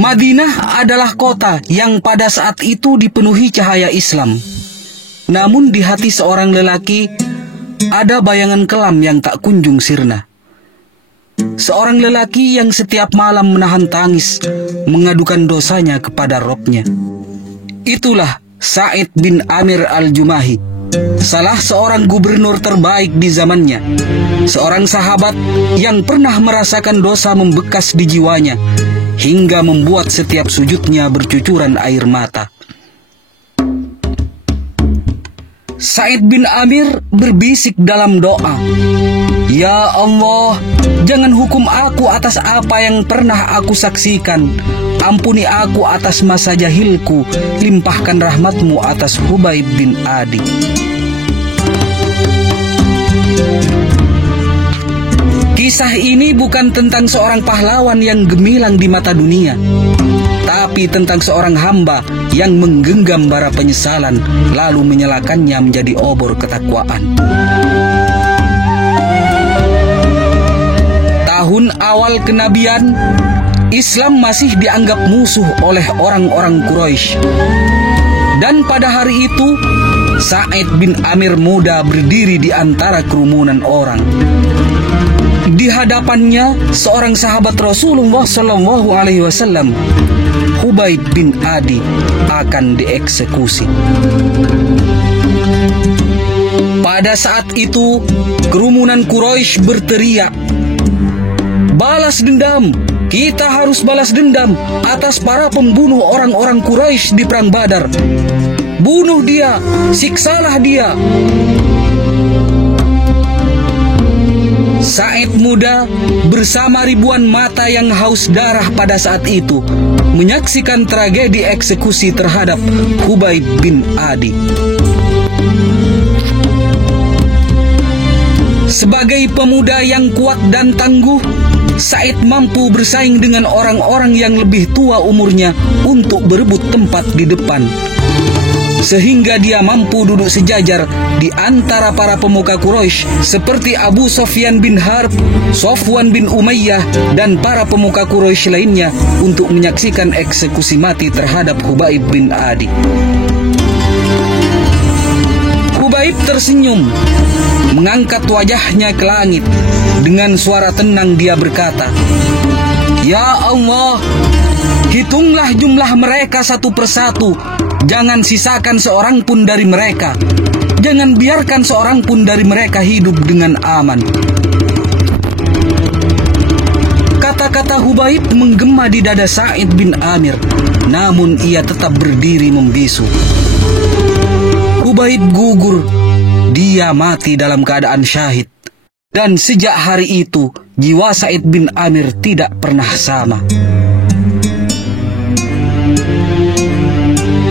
Madinah adalah kota yang pada saat itu dipenuhi cahaya Islam. Namun di hati seorang lelaki ada bayangan kelam yang tak kunjung sirna. Seorang lelaki yang setiap malam menahan tangis, mengadukan dosanya kepada Robnya. Itulah Sa'id bin Amir al-Jumahi, salah seorang gubernur terbaik di zamannya. Seorang sahabat yang pernah merasakan dosa membekas di jiwanya, hingga membuat setiap sujudnya bercucuran air mata. Sa'id bin Amir berbisik dalam doa, "Ya Allah, jangan hukum aku atas apa yang pernah aku saksikan. Ampuni aku atas masa jahilku. Limpahkan rahmatmu atas Hubaib bin Adi." Kisah ini bukan tentang seorang pahlawan yang gemilang di mata dunia, tapi tentang seorang hamba yang menggenggam bara penyesalan lalu menyalakannya menjadi obor ketakwaan. Tahun awal kenabian, Islam masih dianggap musuh oleh orang-orang Quraisy. Dan pada hari itu, Sa'id bin Amir muda berdiri di antara kerumunan orang. Di hadapannya seorang sahabat Rasulullah SAW, Hubaib bin Adi, akan dieksekusi. Pada saat itu, kerumunan Quraisy berteriak, "Balas dendam! Kita harus balas dendam atas para pembunuh orang-orang Quraisy di perang Badar. Bunuh dia, siksalah dia." Sa'id muda bersama ribuan mata yang haus darah pada saat itu menyaksikan tragedi eksekusi terhadap Hubaib bin Adi. Sebagai pemuda yang kuat dan tangguh, Sa'id mampu bersaing dengan orang-orang yang lebih tua umurnya untuk berebut tempat di depan, sehingga dia mampu duduk sejajar di antara para pemuka Quraisy seperti Abu Sufyan bin Harb, Safwan bin Umayyah, dan para pemuka Quraisy lainnya untuk menyaksikan eksekusi mati terhadap Hubaib bin Adi. Hubaib tersenyum, mengangkat wajahnya ke langit. Dengan suara tenang dia berkata, "Ya Allah, hitunglah jumlah mereka satu persatu. Jangan sisakan seorang pun dari mereka. Jangan biarkan seorang pun dari mereka hidup dengan aman." Kata-kata Hubaib menggema di dada Sa'id bin Amir, namun ia tetap berdiri membisu. Hubaib gugur, dia mati dalam keadaan syahid. Dan sejak hari itu, jiwa Sa'id bin Amir tidak pernah sama.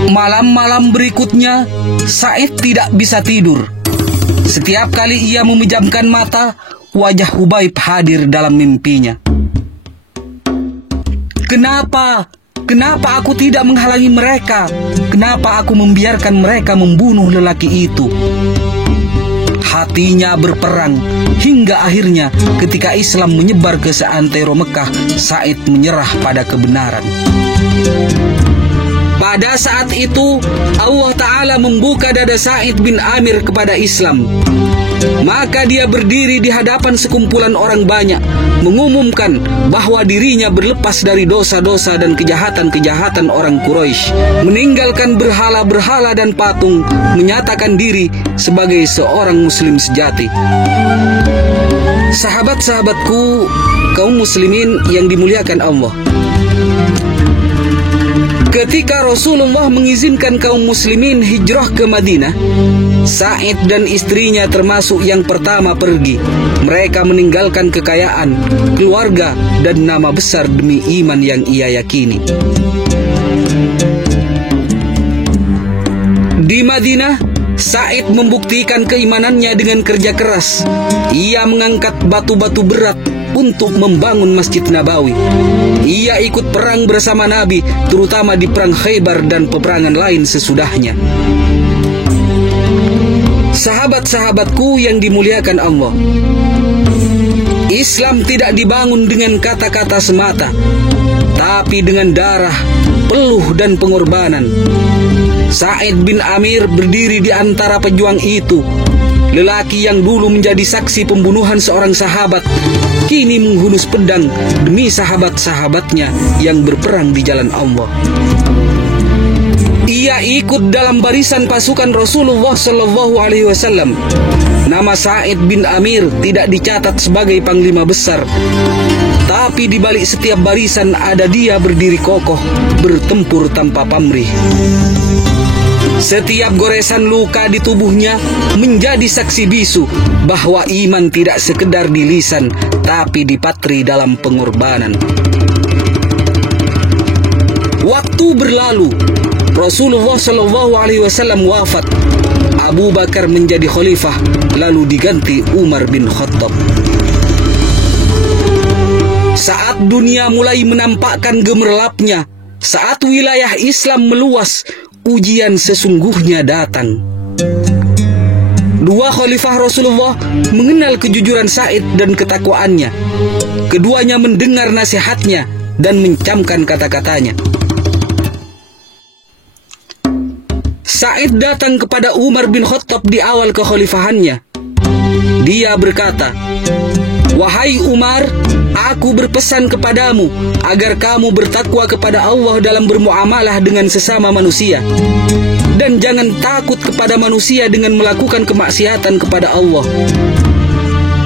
Malam-malam berikutnya, Sa'id tidak bisa tidur. Setiap kali ia memejamkan mata, wajah Hubaib hadir dalam mimpinya. Kenapa aku tidak menghalangi mereka? Kenapa aku membiarkan mereka membunuh lelaki itu? Hatinya berperang, hingga akhirnya ketika Islam menyebar ke seantero Mekah, Sa'id menyerah pada kebenaran. Pada saat itu, Allah Ta'ala membuka dada Sa'id bin Amir kepada Islam. Maka dia berdiri di hadapan sekumpulan orang banyak, mengumumkan bahwa dirinya berlepas dari dosa-dosa dan kejahatan-kejahatan orang Quraisy, meninggalkan berhala-berhala dan patung, menyatakan diri sebagai seorang muslim sejati. Sahabat-sahabatku, kaum muslimin yang dimuliakan Allah, ketika Rasulullah mengizinkan kaum muslimin hijrah ke Madinah, Sa'id dan istrinya termasuk yang pertama pergi. Mereka meninggalkan kekayaan, keluarga, dan nama besar demi iman yang ia yakini. Di Madinah, Sa'id membuktikan keimanannya dengan kerja keras. Ia mengangkat batu-batu berat untuk membangun Masjid Nabawi. Ia ikut perang bersama Nabi, terutama di perang Khaybar dan peperangan lain sesudahnya. Sahabat-sahabatku yang dimuliakan Allah, Islam tidak dibangun dengan kata-kata semata, tapi dengan darah, peluh dan pengorbanan. Sa'id bin Amir berdiri di antara pejuang itu. Lelaki yang dulu menjadi saksi pembunuhan seorang sahabat, kini menghunus pedang demi sahabat-sahabatnya yang berperang di jalan Allah. Ia ikut dalam barisan pasukan Rasulullah SAW. Nama Sa'id bin Amir tidak dicatat sebagai panglima besar, tapi di balik setiap barisan ada dia berdiri kokoh, bertempur tanpa pamrih. Setiap goresan luka di tubuhnya menjadi saksi bisu bahwa iman tidak sekedar di lisan, tapi dipatri dalam pengorbanan. Waktu berlalu, Rasulullah SAW wafat. Abu Bakar menjadi khalifah, lalu diganti Umar bin Khattab. Saat dunia mulai menampakkan gemerlapnya, saat wilayah Islam meluas, ujian sesungguhnya datang. Dua khalifah Rasulullah mengenal kejujuran Sa'id dan ketakwaannya. Keduanya mendengar nasihatnya dan mencamkan kata-katanya. Sa'id datang kepada Umar bin Khattab di awal kekhalifahannya. Dia berkata, "Wahai Umar, aku berpesan kepadamu agar kamu bertakwa kepada Allah dalam bermuamalah dengan sesama manusia, dan jangan takut kepada manusia dengan melakukan kemaksiatan kepada Allah.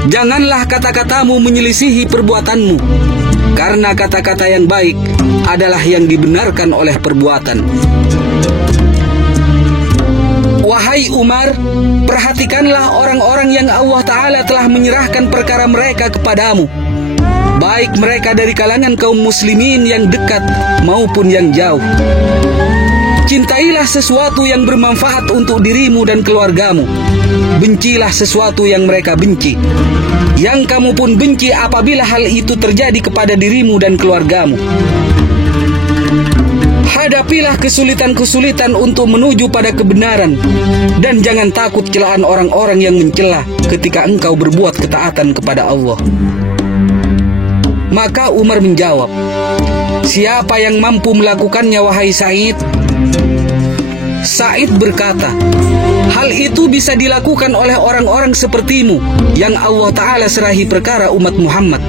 Janganlah kata-katamu menyelisihi perbuatanmu, karena kata-kata yang baik adalah yang dibenarkan oleh perbuatan. Wahai Umar, perhatikanlah orang-orang yang Allah Ta'ala telah menyerahkan perkara mereka kepadamu, baik mereka dari kalangan kaum muslimin yang dekat maupun yang jauh. Cintailah sesuatu yang bermanfaat untuk dirimu dan keluargamu. Bencilah sesuatu yang mereka benci. Yang kamu pun benci apabila hal itu terjadi kepada dirimu dan keluargamu. Hadapilah kesulitan-kesulitan untuk menuju pada kebenaran, dan jangan takut celaan orang-orang yang mencela ketika engkau berbuat ketaatan kepada Allah." Maka Umar menjawab, "Siapa yang mampu melakukannya, wahai Sa'id?" Sa'id berkata, "Hal itu bisa dilakukan oleh orang-orang sepertimu yang Allah Ta'ala serahi perkara umat Muhammad.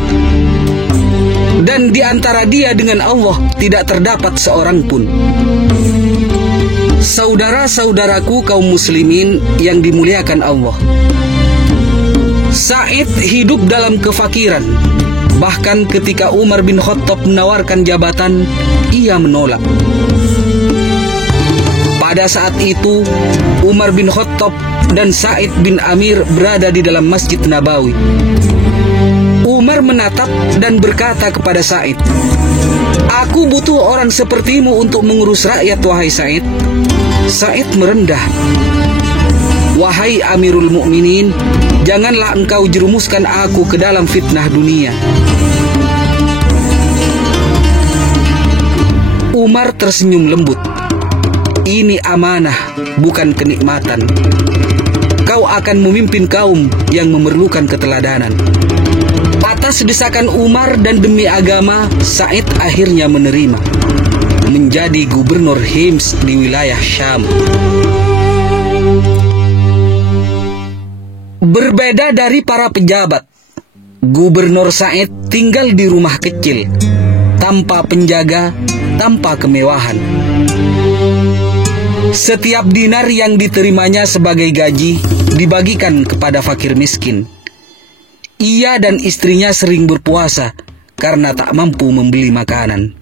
Dan di antara dia dengan Allah tidak terdapat seorang pun." Saudara-saudaraku kaum muslimin yang dimuliakan Allah, Sa'id hidup dalam kefakiran. Bahkan ketika Umar bin Khattab menawarkan jabatan, ia menolak. Pada saat itu, Umar bin Khattab dan Sa'id bin Amir berada di dalam Masjid Nabawi. Umar menatap dan berkata kepada Sa'id, "Aku butuh orang sepertimu untuk mengurus rakyat, wahai Sa'id." Sa'id merendah, "Wahai Amirul Mukminin, janganlah engkau jerumuskan aku ke dalam fitnah dunia." Umar tersenyum lembut. "Ini amanah, bukan kenikmatan. Kau akan memimpin kaum yang memerlukan keteladanan." Atas desakan Umar dan demi agama, Sa'id akhirnya menerima, menjadi gubernur Hims di wilayah Syam. Berbeda dari para pejabat, Gubernur Sa'id tinggal di rumah kecil, tanpa penjaga, tanpa kemewahan. Setiap dinar yang diterimanya sebagai gaji dibagikan kepada fakir miskin. Ia dan istrinya sering berpuasa karena tak mampu membeli makanan.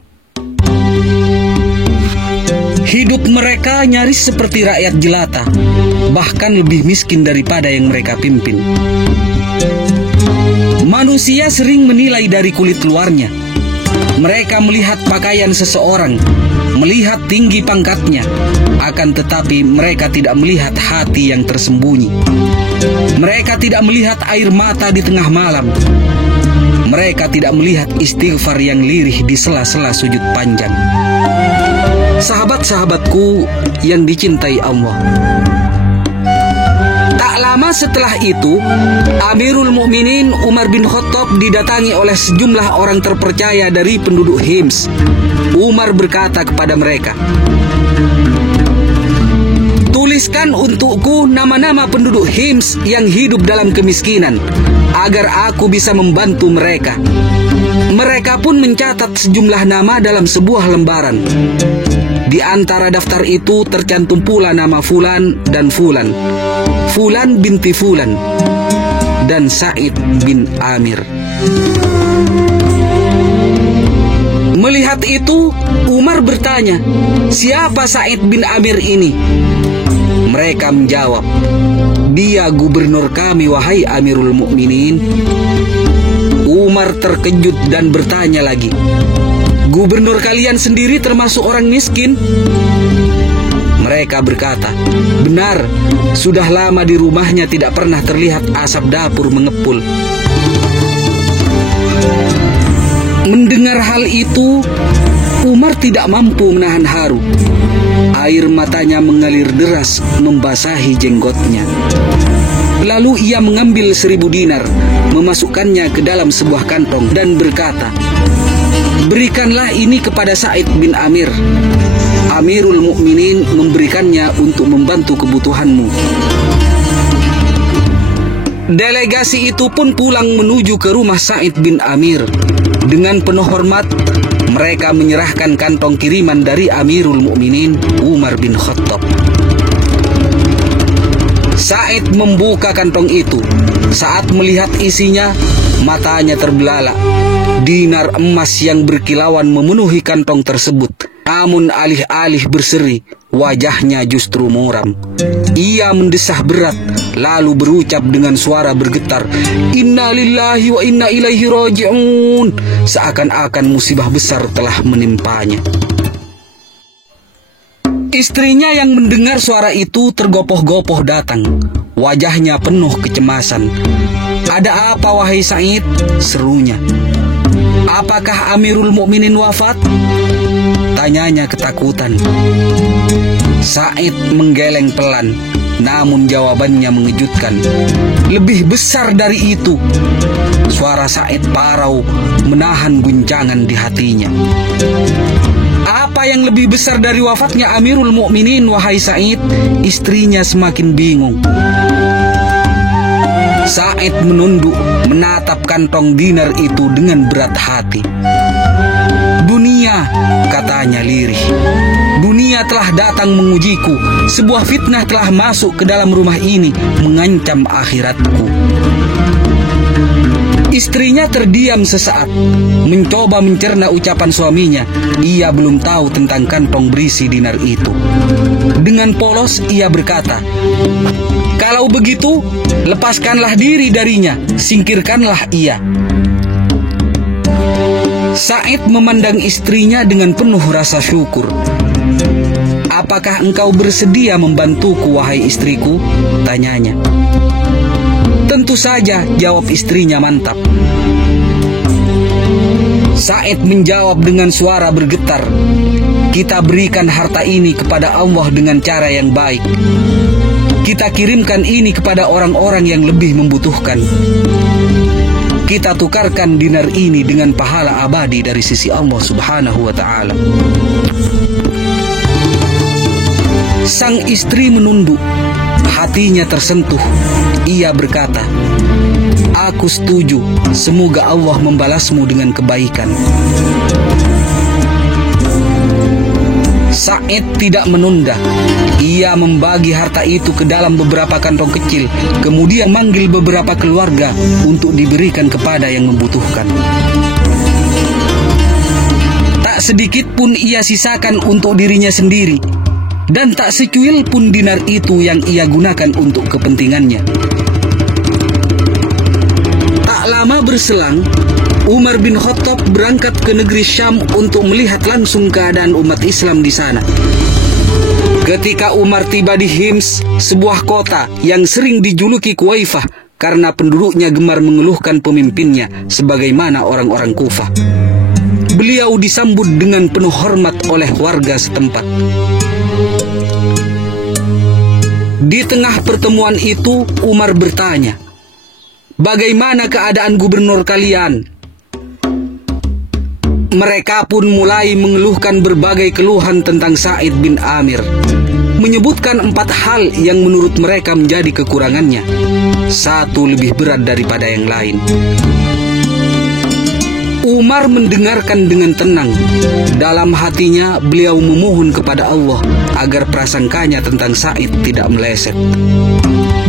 Hidup mereka nyaris seperti rakyat jelata, bahkan lebih miskin daripada yang mereka pimpin. Manusia sering menilai dari kulit luarnya. Mereka melihat pakaian seseorang, melihat tinggi pangkatnya, akan tetapi mereka tidak melihat hati yang tersembunyi. Mereka tidak melihat air mata di tengah malam. Mereka tidak melihat istighfar yang lirih di sela-sela sujud panjang. Sahabat-sahabatku yang dicintai Allah, tak lama lama setelah itu, Amirul Mukminin Umar bin Khattab didatangi oleh sejumlah orang terpercaya dari penduduk Hims. Umar berkata kepada mereka, "Tuliskan untukku nama-nama penduduk Hims yang hidup dalam kemiskinan, agar aku bisa membantu mereka." Mereka pun mencatat sejumlah nama dalam sebuah lembaran. Di antara daftar itu tercantum pula nama Fulan dan Fulan, Fulan binti Fulan, dan Sa'id bin Amir. Melihat itu, Umar bertanya, "Siapa Sa'id bin Amir ini?" Mereka menjawab, "Dia gubernur kami, wahai Amirul Mukminin." Umar terkejut dan bertanya lagi, "Gubernur kalian sendiri termasuk orang miskin?" Mereka berkata, "Benar, sudah lama di rumahnya tidak pernah terlihat asap dapur mengepul." Mendengar hal itu, Umar tidak mampu menahan haru. Air matanya mengalir deras membasahi jenggotnya. Lalu ia mengambil 1000 dinar, memasukkannya ke dalam sebuah kantong dan berkata, "Berikanlah ini kepada Sa'id bin Amir. Amirul Mukminin memberikannya untuk membantu kebutuhanmu." Delegasi itu pun pulang menuju ke rumah Sa'id bin Amir. Dengan penuh hormat, mereka menyerahkan kantong kiriman dari Amirul Mukminin Umar bin Khattab. Sa'id membuka kantong itu. Saat melihat isinya, matanya terbelalak. Dinar emas yang berkilauan memenuhi kantong tersebut. Namun alih-alih berseri, wajahnya justru muram. Ia mendesah berat, lalu berucap dengan suara bergetar, "Inna lillahi wa inna ilaihi raji'un." Seakan-akan musibah besar telah menimpanya. Istrinya yang mendengar suara itu tergopoh-gopoh datang. Wajahnya penuh kecemasan. "Ada apa, wahai Sa'id?" serunya. "Apakah Amirul Mukminin wafat?" tanyanya ketakutan. Sa'id menggeleng pelan, namun jawabannya mengejutkan. "Lebih besar dari itu." Suara Sa'id parau menahan guncangan di hatinya. "Apa yang lebih besar dari wafatnya Amirul Mukminin, wahai Sa'id?" Istrinya semakin bingung. Sa'id menunduk menatap kantong dinar itu dengan berat hati. "Dunia," katanya lirih, "dunia telah datang mengujiku. Sebuah fitnah telah masuk ke dalam rumah ini, mengancam akhiratku." Istrinya terdiam sesaat, mencoba mencerna ucapan suaminya. Ia belum tahu tentang kantong berisi dinar itu. Dengan polos ia berkata, "Kalau begitu, lepaskanlah diri darinya, singkirkanlah ia." Sa'id memandang istrinya dengan penuh rasa syukur. "Apakah engkau bersedia membantuku, wahai istriku?" tanyanya. "Tentu saja," jawab istrinya mantap. Sa'id menjawab dengan suara bergetar, "Kita berikan harta ini kepada Allah dengan cara yang baik. Kita kirimkan ini kepada orang-orang yang lebih membutuhkan. Kita tukarkan dinar ini dengan pahala abadi dari sisi Allah Subhanahu wa ta'ala." Sang istri menunduk, hatinya tersentuh. Ia berkata, "Aku setuju, semoga Allah membalasmu dengan kebaikan." Sa'id tidak menunda. Ia membagi harta itu ke dalam beberapa kantong kecil, kemudian manggil beberapa keluarga untuk diberikan kepada yang membutuhkan. Tak sedikit pun ia sisakan untuk dirinya sendiri, dan tak secuil pun dinar itu yang ia gunakan untuk kepentingannya. Tak lama berselang, Umar bin Khattab berangkat ke negeri Syam untuk melihat langsung keadaan umat Islam di sana. Ketika Umar tiba di Hims, sebuah kota yang sering dijuluki Kuwaifah karena penduduknya gemar mengeluhkan pemimpinnya sebagaimana orang-orang Kufah, beliau disambut dengan penuh hormat oleh warga setempat. Di tengah pertemuan itu, Umar bertanya, "Bagaimana keadaan gubernur kalian?" Mereka pun mulai mengeluhkan berbagai keluhan tentang Sa'id bin Amir, menyebutkan 4 hal yang menurut mereka menjadi kekurangannya. Satu lebih berat daripada yang lain. Umar mendengarkan dengan tenang. Dalam hatinya beliau memohon kepada Allah agar prasangkanya tentang Sa'id tidak meleset.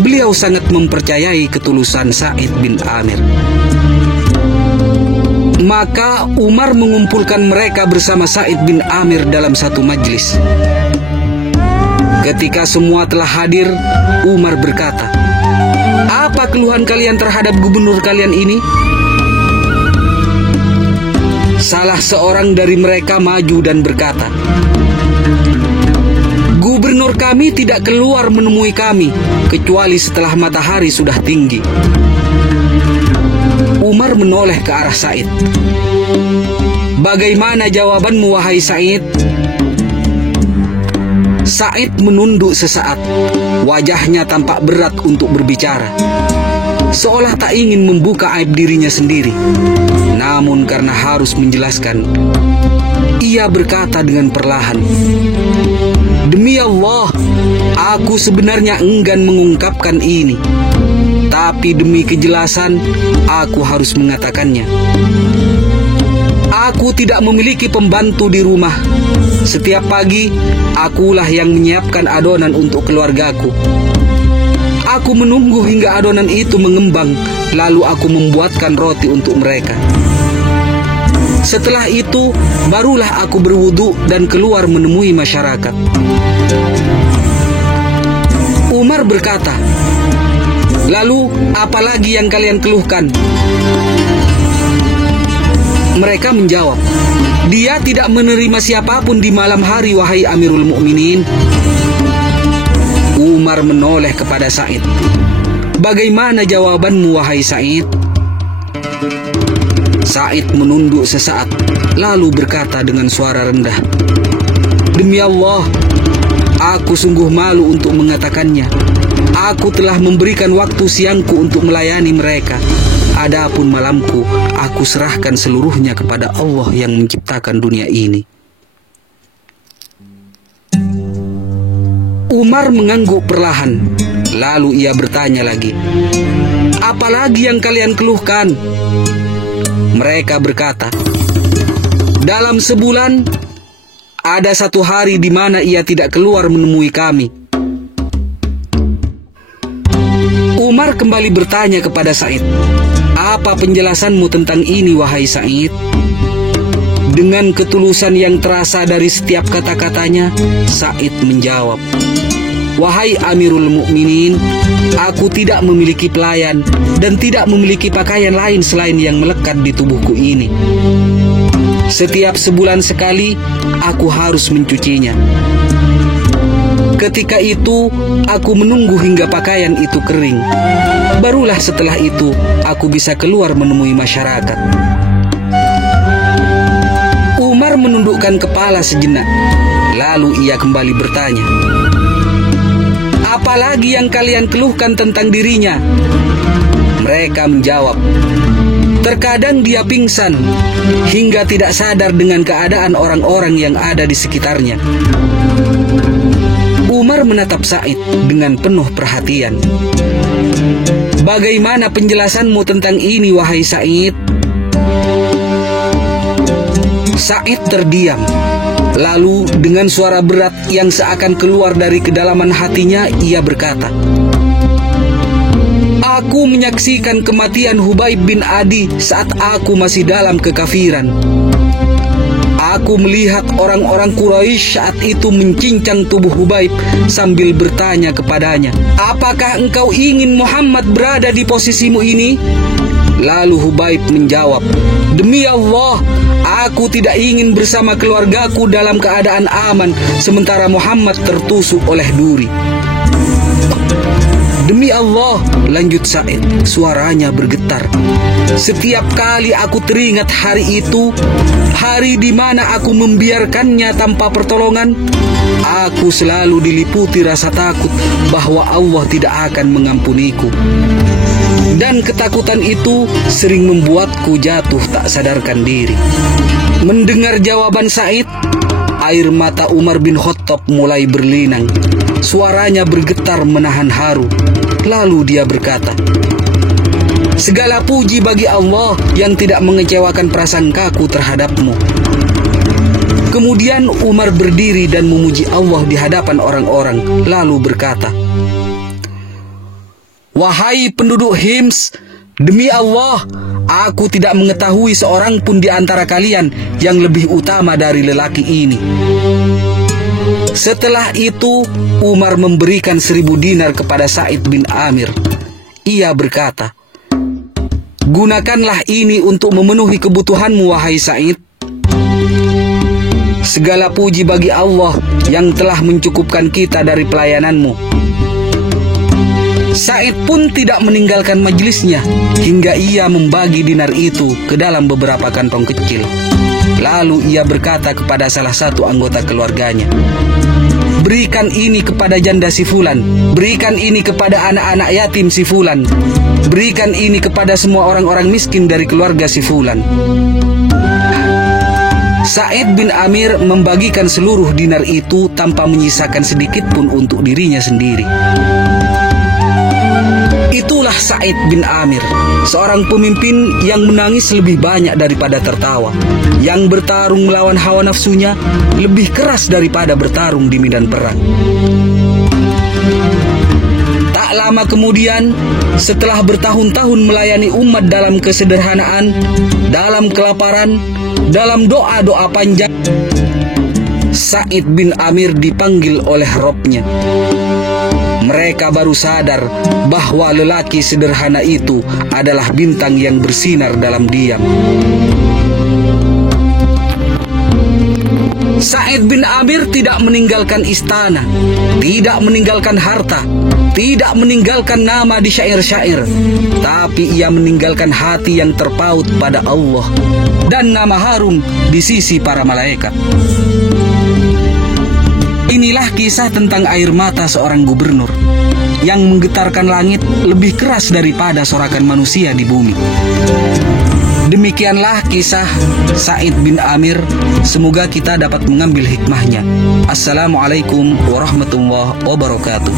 Beliau sangat mempercayai ketulusan Sa'id bin Amir. Maka Umar mengumpulkan mereka bersama Sa'id bin Amir dalam satu majlis. Ketika semua telah hadir, Umar berkata, "Apa keluhan kalian terhadap gubernur kalian ini?" Salah seorang dari mereka maju dan berkata, "Gubernur kami tidak keluar menemui kami, kecuali setelah matahari sudah tinggi." Umar menoleh ke arah Sa'id. "Bagaimana jawabanmu, wahai Sa'id?" Sa'id menunduk sesaat. Wajahnya tampak berat untuk berbicara, seolah tak ingin membuka aib dirinya sendiri. Namun karena harus menjelaskan, ia berkata dengan perlahan, "Demi Allah, aku sebenarnya enggan mengungkapkan ini. Tapi demi kejelasan, aku harus mengatakannya. Aku tidak memiliki pembantu di rumah. Setiap pagi, akulah yang menyiapkan adonan untuk keluargaku. Aku menunggu hingga adonan itu mengembang, lalu aku membuatkan roti untuk mereka. Setelah itu, barulah aku berwudu dan keluar menemui masyarakat." Umar berkata, "Lalu, apalagi yang kalian keluhkan?" Mereka menjawab, "Dia tidak menerima siapapun di malam hari, wahai Amirul Mukminin." Umar menoleh kepada Sa'id. "Bagaimana jawabanmu, wahai Sa'id?" Sa'id menunduk sesaat, lalu berkata dengan suara rendah, "Demi Allah, aku sungguh malu untuk mengatakannya. Aku telah memberikan waktu siangku untuk melayani mereka. Adapun malamku, aku serahkan seluruhnya kepada Allah yang menciptakan dunia ini." Umar mengangguk perlahan, lalu ia bertanya lagi, "Apalagi yang kalian keluhkan?" Mereka berkata, "Dalam sebulan, ada 1 hari di mana ia tidak keluar menemui kami." Umar kembali bertanya kepada Sa'id, "Apa penjelasanmu tentang ini, wahai Sa'id?" Dengan ketulusan yang terasa dari setiap kata-katanya, Sa'id menjawab, "Wahai Amirul Mukminin, aku tidak memiliki pelayan dan tidak memiliki pakaian lain selain yang melekat di tubuhku ini. Setiap sebulan sekali, aku harus mencucinya. Ketika itu, aku menunggu hingga pakaian itu kering. Barulah setelah itu, aku bisa keluar menemui masyarakat." Umar menundukkan kepala sejenak, lalu ia kembali bertanya, "Apalagi yang kalian keluhkan tentang dirinya?" Mereka menjawab, "Terkadang dia pingsan hingga tidak sadar dengan keadaan orang-orang yang ada di sekitarnya." Umar menatap Sa'id dengan penuh perhatian. "Bagaimana penjelasanmu tentang ini, wahai Sa'id?" Sa'id terdiam. Lalu dengan suara berat yang seakan keluar dari kedalaman hatinya, ia berkata, "Aku menyaksikan kematian Hubaib bin Adi saat aku masih dalam kekafiran. Aku melihat orang-orang Quraisy saat itu mencincang tubuh Hubaib sambil bertanya kepadanya, 'Apakah engkau ingin Muhammad berada di posisimu ini?' Lalu Hubaib menjawab, 'Demi Allah, aku tidak ingin bersama keluargaku dalam keadaan aman sementara Muhammad tertusuk oleh duri.' Demi Allah, lanjut Said, suaranya bergetar. Setiap kali aku teringat hari itu, hari di mana aku membiarkannya tanpa pertolongan, aku selalu diliputi rasa takut bahwa Allah tidak akan mengampuniku. Dan ketakutan itu sering membuatku jatuh tak sadarkan diri. Mendengar jawaban Said, air mata Umar bin Khattab mulai berlinang. Suaranya bergetar menahan haru. Lalu dia berkata, "Segala puji bagi Allah yang tidak mengecewakan prasangkaku terhadapmu." Kemudian Umar berdiri dan memuji Allah di hadapan orang-orang, lalu berkata, "Wahai penduduk Hims, demi Allah, aku tidak mengetahui seorang pun di antara kalian yang lebih utama dari lelaki ini." Setelah itu, Umar memberikan 1000 dinar kepada Said bin Amir. Ia berkata, "Gunakanlah ini untuk memenuhi kebutuhanmu, wahai Said. Segala puji bagi Allah yang telah mencukupkan kita dari pelayananmu." Said pun tidak meninggalkan majelisnya hingga ia membagi dinar itu ke dalam beberapa kantong kecil. Lalu ia berkata kepada salah satu anggota keluarganya, "Berikan ini kepada janda si Fulan, berikan ini kepada anak-anak yatim si Fulan, berikan ini kepada semua orang-orang miskin dari keluarga si Fulan." Said bin Amir membagikan seluruh dinar itu tanpa menyisakan sedikit pun untuk dirinya sendiri. Itulah Said bin Amir, seorang pemimpin yang menangis lebih banyak daripada tertawa, yang bertarung melawan hawa nafsunya lebih keras daripada bertarung di medan perang. Tak lama kemudian, setelah bertahun-tahun melayani umat dalam kesederhanaan, dalam kelaparan, dalam doa-doa panjang, Said bin Amir dipanggil oleh Robnya. Mereka baru sadar bahwa lelaki sederhana itu adalah bintang yang bersinar dalam diam. Said bin Amir tidak meninggalkan istana, tidak meninggalkan harta, tidak meninggalkan nama di syair-syair, tapi ia meninggalkan hati yang terpaut pada Allah dan nama harum di sisi para malaikat. Inilah kisah tentang air mata seorang gubernur yang menggetarkan langit lebih keras daripada sorakan manusia di bumi. Demikianlah kisah Said bin Amir. Semoga kita dapat mengambil hikmahnya. Assalamualaikum warahmatullahi wabarakatuh.